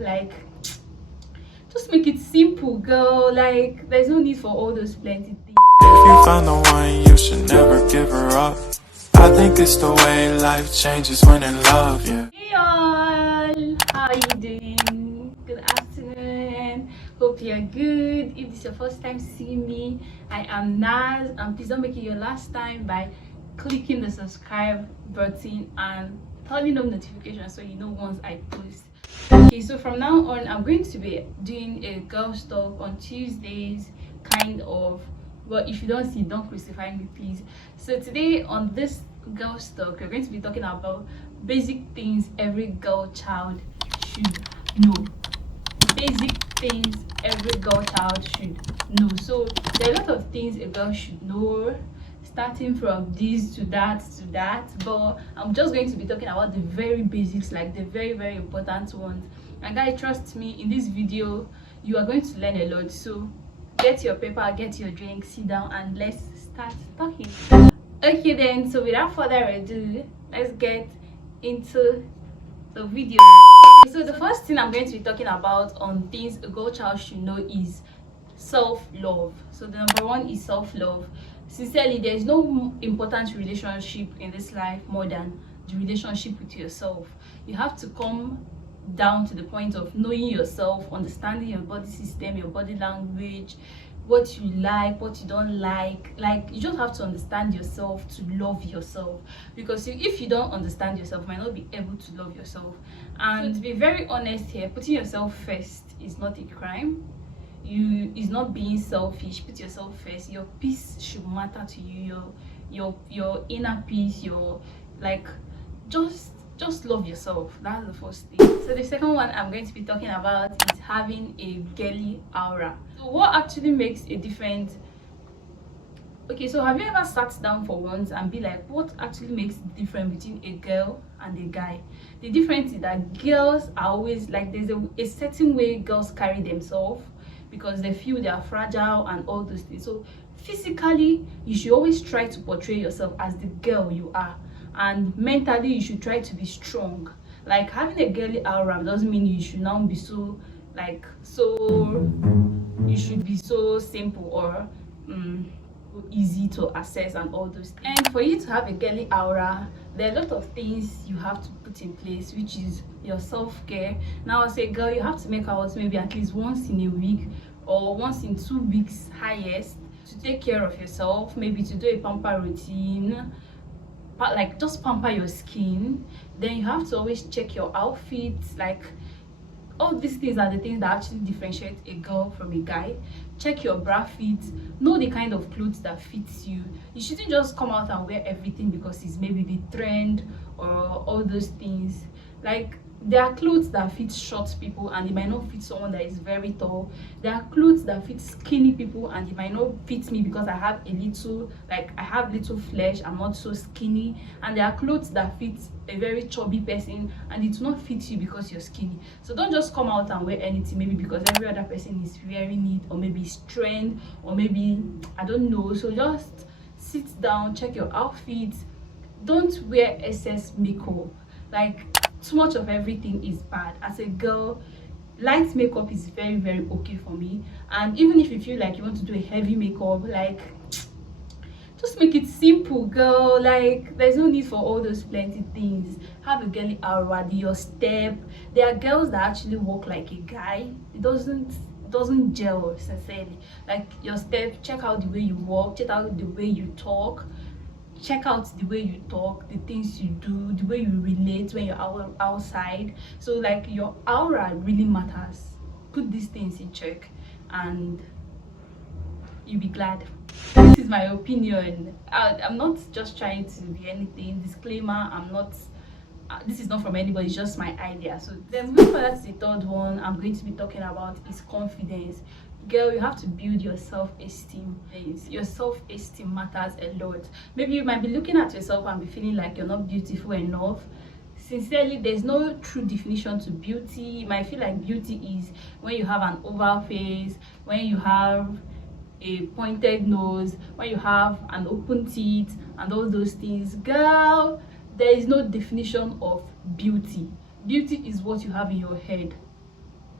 Like, just make it simple, girl. Like, there's no need for all those plenty things. If you find the one, you should never give her up. I think it's the way life changes when in love, yeah. Hey all, how are you doing? Good afternoon. Hope you're good. If this is your first time seeing me, I am Naz, and please don't make it your last time by clicking the subscribe button and turning on notifications so you know once I post. Okay, so from now on I'm going to be doing a girls talk on Tuesdays, kind of. But if you don't see, don't crucify me, please. So today on this girls talk, we're going to be talking about basic things every girl child should know. Basic things every girl child should know. So there are a lot of things a girl should know, starting from this to that, but I'm just going to be talking about the very basics, like the very important ones. And guys, trust me, in this video you are going to learn a lot. So get your paper, get your drink, sit down, and let's start talking. Okay then, so without further ado, let's get into the video. So the first thing I'm going to be talking about on things a girl child should know is self-love. So the number one is self-love. Sincerely, there is no important relationship in this life more than the relationship with yourself. You have to come down to the point of knowing yourself, understanding your body system, your body language, what you like, what you don't like. Like, you just have to understand yourself to love yourself, because if you don't understand yourself, you might not be able to love yourself. And to be very honest here, putting yourself first is not a crime. Is not being selfish. Put yourself first. Your peace should matter to you, your inner peace, your, like, just love yourself. That's the first thing. So the second one I'm going to be talking about is having a girly aura. So what actually makes a difference? Okay, so have you ever sat down for once and be like, what actually makes the difference between a girl and a guy? The difference is that girls are always like, there's a certain way girls carry themselves, because they feel they are fragile and all those things. So physically, you should always try to portray yourself as the girl you are, and mentally you should try to be strong. Like, having a girly aura doesn't mean you should now be so, like, you should be so simple or easy to access and all those things. And for you to have a girly aura, there are a lot of things you have to put in place, which is your self-care. Now, as a girl, you have to make out maybe at least once in a week or once in 2 weeks highest to take care of yourself, maybe to do a pamper routine, like just pamper your skin. Then you have to always check your outfits. Like, all these things are the things that actually differentiate a girl from a guy. Check your bra fit, know the kind of clothes that fits you. You shouldn't just come out and wear everything because it's maybe the trend or all those things. Like, there are clothes that fit short people and it might not fit someone that is very tall. There are clothes that fit skinny people and it might not fit me because I have a little, like, I have little flesh, I'm not so skinny. And there are clothes that fit a very chubby person and it will not fit you because you're skinny. So don't just come out and wear anything maybe because every other person is wearing it, or maybe it's trend, or maybe I don't know. So just sit down, check your outfit. Don't wear excess makeup. Like, too much of everything is bad. As a girl, light makeup is very okay for me. And even if you feel like you want to do a heavy makeup, like, just make it simple, girl. Like, there's no need for all those plenty things. Have a girly aura, do your step. There are girls that actually walk like a guy. It doesn't gel, sincerely. Like, your step, check out the way you walk, check out the way you talk. Check out the way you talk, the things you do, the way you relate when you're outside. So, like, your aura really matters. Put these things in check and you'll be glad. This is my opinion. I'm not just trying to be anything. Disclaimer, I'm not, this is not from anybody, it's just my idea. So then moving further to the third one I'm going to be talking about is confidence. Girl, you have to build your self-esteem. Your self-esteem matters a lot. Maybe you might be looking at yourself and be feeling like you're not beautiful enough. Sincerely, there's no true definition to beauty. You might feel like beauty is when you have an oval face, when you have a pointed nose, when you have an open teeth and all those things. Girl, there is no definition of beauty. Beauty is what you have in your head.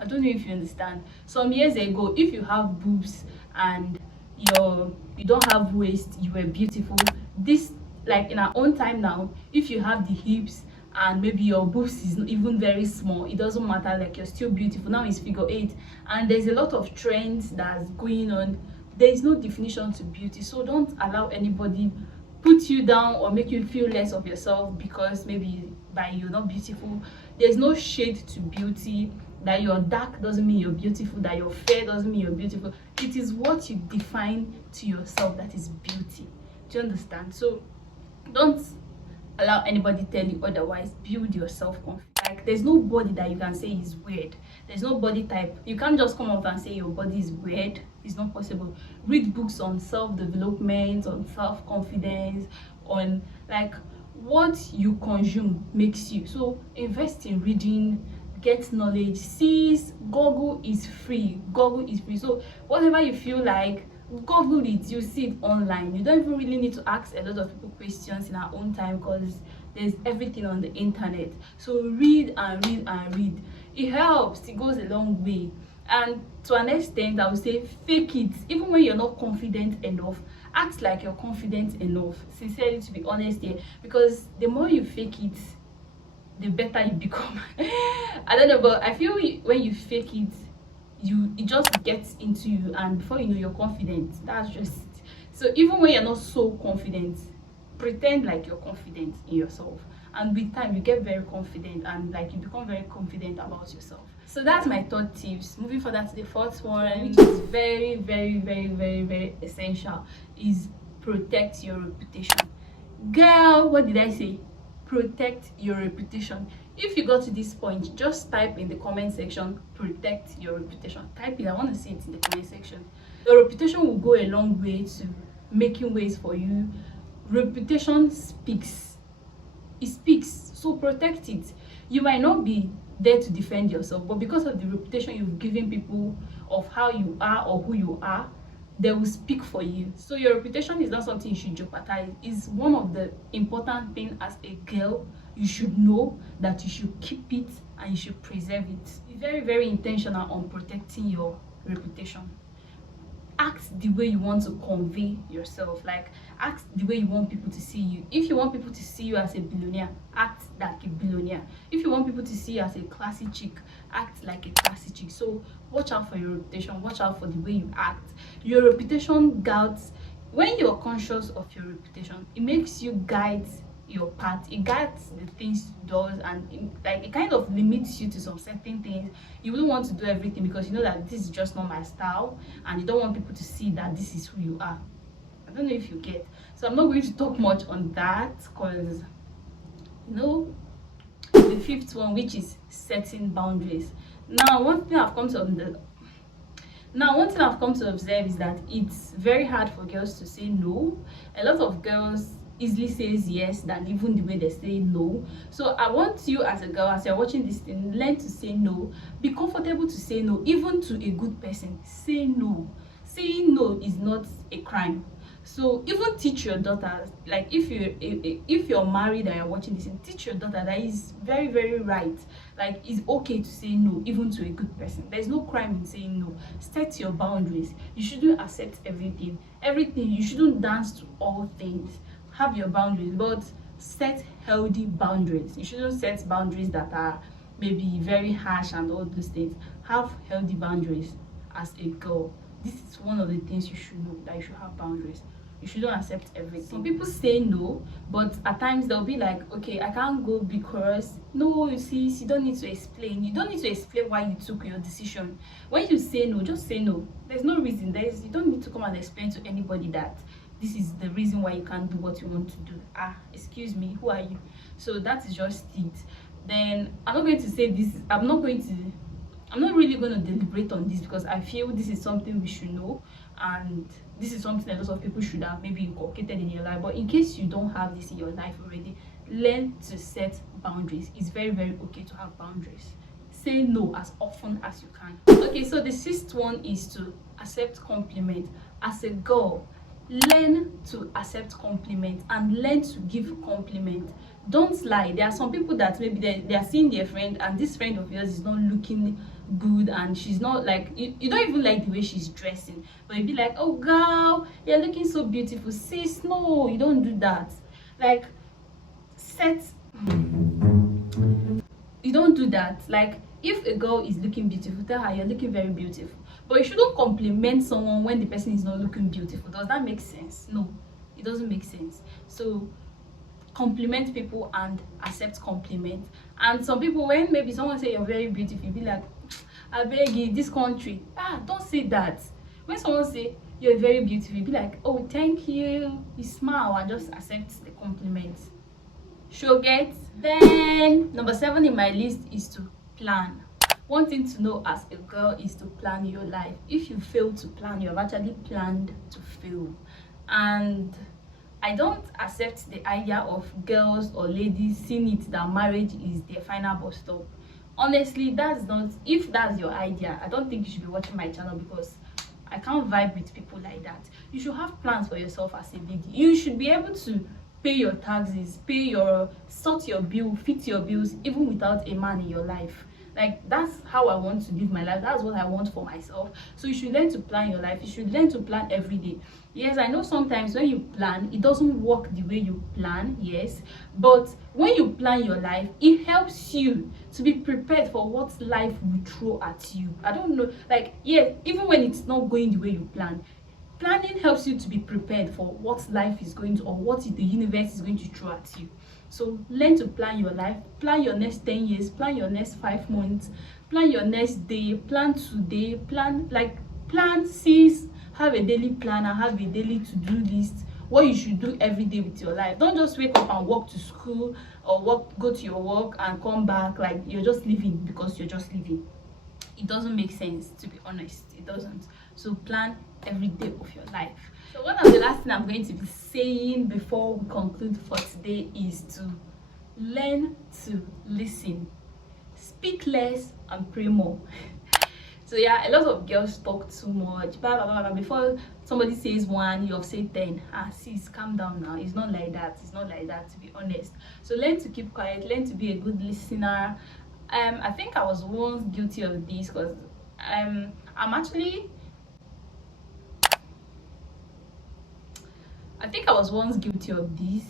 I don't know if you understand. Some years ago, if you have boobs and you don't have waist, you were beautiful. This, like in our own time now, if you have the hips and maybe your boobs is even very small, it doesn't matter, like you're still beautiful. Now it's figure 8 and there's a lot of trends that's going on. There is no definition to beauty, so don't allow anybody put you down or make you feel less of yourself because maybe by you're not beautiful. There's no shade to beauty. That you're dark doesn't mean you're beautiful, that you're fair doesn't mean you're beautiful. It is what you define to yourself that is beauty. Do you understand? So don't allow anybody tell you otherwise. Build your self-confidence. Like there's no body that you can say is weird. There's no body type. You can't just come up and say your body is weird. It's not possible. Read books on self-development, on self-confidence, on like what you consume makes you. So invest in reading, get knowledge. Sis, Google is free. Google is free. So whatever you feel like, Google it. You see it online. You don't even really need to ask a lot of people questions in our own time because there's everything on the internet. So read and read and read. It helps. It goes a long way. And to an extent, I would say fake it. Even when you're not confident enough, act like you're confident enough. Sincerely, to be honest here, because the more you fake it, the better you become. I don't know, but I feel when you fake it, it just gets into you, and before you know, you're confident. That's just it. So even when you're not so confident, pretend like you're confident in yourself, and with time you get very confident and like you become very confident about yourself. So that's my third tips. Moving further to the fourth one, which is very, very, very, very, very essential, is protect your reputation. Girl, what did I say? Protect your reputation. If you got to this point, just type in the comment section, protect your reputation. Type it. I want to see it in the comment section. Your reputation will go a long way to making ways for you. Reputation speaks. It speaks. So protect it. You might not be there to defend yourself, but because of the reputation you've given people of how you are or who you are, they will speak for you. So your reputation is not something you should jeopardize. It's one of the important things as a girl. You should know that you should keep it and you should preserve it. Be very, very intentional on protecting your reputation. Act the way you want to convey yourself. Like act the way you want people to see you. If you want people to see you as a billionaire, act like a billionaire. If you want people to see you as a classy chick, act like a classy chick. So watch out for your reputation. Watch out for the way you act. Your reputation guides. When you're conscious of your reputation, it makes you guide your path. It guides the things you do, and it kind of limits you to some certain things. You wouldn't want to do everything because you know that this is just not my style, and you don't want people to see that this is who you are. I don't know if you get. So I'm not going to talk much on that because the fifth one, which is setting boundaries. Now one thing I've come to observe is that it's very hard for girls to say no. A lot of girls easily says yes than even the way they say no. So I want you as a girl, as you're watching this thing, learn to say no. Be comfortable to say no, even to a good person. Say no. Saying no is not a crime. So even teach your daughter, like if you're married and you're watching this, and teach your daughter that is very, very right. Like it's okay to say no even to a good person. There's no crime in saying no. Set your boundaries. You shouldn't accept everything. You shouldn't dance to all things. Have your boundaries, but set healthy boundaries. You shouldn't set boundaries that are maybe very harsh and all those things. Have healthy boundaries as a girl. This is one of the things you should know, that you should have boundaries. You shouldn't accept everything. Some people say no, but at times they'll be like, okay, I can't go because no, you see, you don't need to explain. You don't need to explain why you took your decision. When you say no, just say no. There's no reason. You don't need to come and explain to anybody that this is the reason why you can't do what you want to do. Excuse me, who are you? So that is just it. Then I'm not going to say this. I'm not really going to deliberate on this because I feel this is something we should know, and this is something a lot of people should have maybe inculcated in your life. But in case you don't have this in your life already, learn to set boundaries. It's very, very okay to have boundaries. Say no as often as you can. Okay, so the sixth one is to accept compliment. As a girl, learn to accept compliment and learn to give compliment. Don't lie. There are some people that maybe they are seeing their friend, and this friend of yours is not looking good and she's not like, you don't even like the way she's dressing, but you'd be like, oh girl, you're looking so beautiful. Sis, no, you don't do that. Like, you don't do that. Like, if a girl is looking beautiful, tell her you're looking very beautiful. But you shouldn't compliment someone when the person is not looking beautiful. Does that make sense? No, it doesn't make sense. So compliment people and accept compliment. And some people, when maybe someone say you're very beautiful, you be like, I beg you, this country, don't say that. When someone say you're very beautiful, you be like, oh, thank you, you smile and just accept the compliment. Sure, get. Then number 7 in my list is to plan. One thing to know as a girl is to plan your life. If you fail to plan, you have actually planned to fail. And I don't accept the idea of girls or ladies seeing it that marriage is their final bus stop. Honestly, that's not, if that's your idea, I don't think you should be watching my channel, because I can't vibe with people like that. You should have plans for yourself as a lady. You should be able to pay your taxes, sort your bill, fit your bills, even without a man in your life. Like, that's how I want to live my life. That's what I want for myself. So you should learn to plan your life. You should learn to plan every day. Yes, I know sometimes when you plan, it doesn't work the way you plan, yes, but when you plan your life, it helps you to be prepared for what life will throw at you. I don't know, like, yeah, even when it's not going the way you plan, planning helps you to be prepared for what life is going to, or what the universe is going to throw at you. So learn to plan your life. Plan your next 10 years, plan your next 5 months, plan your next day, plan today, plan, cease, have a daily planner, have a daily to-do list, what you should do every day with your life. Don't just wake up and walk to school or go to your work and come back like you're just living because you're just living. It doesn't make sense, to be honest. It doesn't. So plan every day of your life. So one of the last things I'm going to be saying before we conclude for today is to learn to listen. Speak less and pray more. So yeah, a lot of girls talk too much, blah, blah, blah, blah. Before somebody says one, you have said 10. Sis, calm down now. It's not like that. It's not like that, to be honest. So learn to keep quiet, learn to be a good listener. I think I was once guilty of this, because I think I was once guilty of this.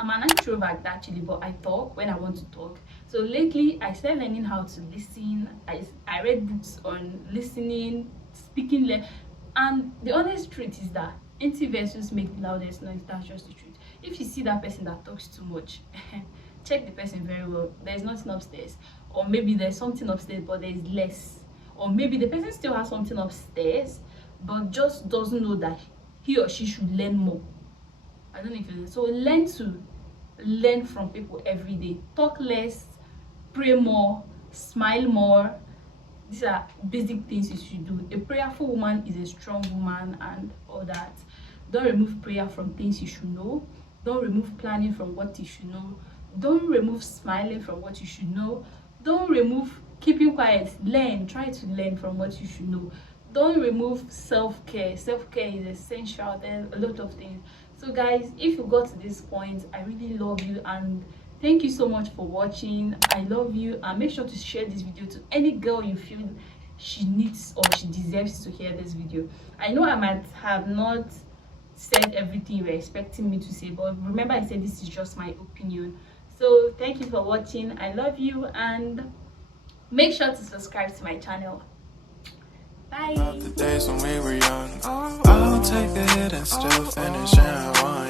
I'm an introvert actually, but I talk when I want to talk. So lately I started learning how to listen. I read books on listening, speaking, and the honest truth is that introverts make the loudest noise. That's just the truth. If you see that person that talks too much, check the person very well. There's nothing upstairs, or maybe there's something upstairs but there's less, or maybe the person still has something upstairs but just doesn't know that he or she should learn more. I don't know if you. So learn from people every day. Talk less, pray more, smile more. These are basic things you should do. A prayerful woman is a strong woman, and all that. Don't remove prayer from things you should know. Don't remove planning from what you should know. Don't remove smiling from what you should know. Don't remove keeping quiet. Try to learn from what you should know. Don't remove self-care. Self-care is essential. There's a lot of things. So guys, if you got to this point, I really love you, and thank you so much for watching. I love you, and make sure to share this video to any girl you feel she needs or she deserves to hear this video. I know I might have not said everything you were expecting me to say, but remember I said this is just my opinion. So thank you for watching. I love you, and make sure to subscribe to my channel. Bye. The days when we were young, I'll take the hit and still finish in one.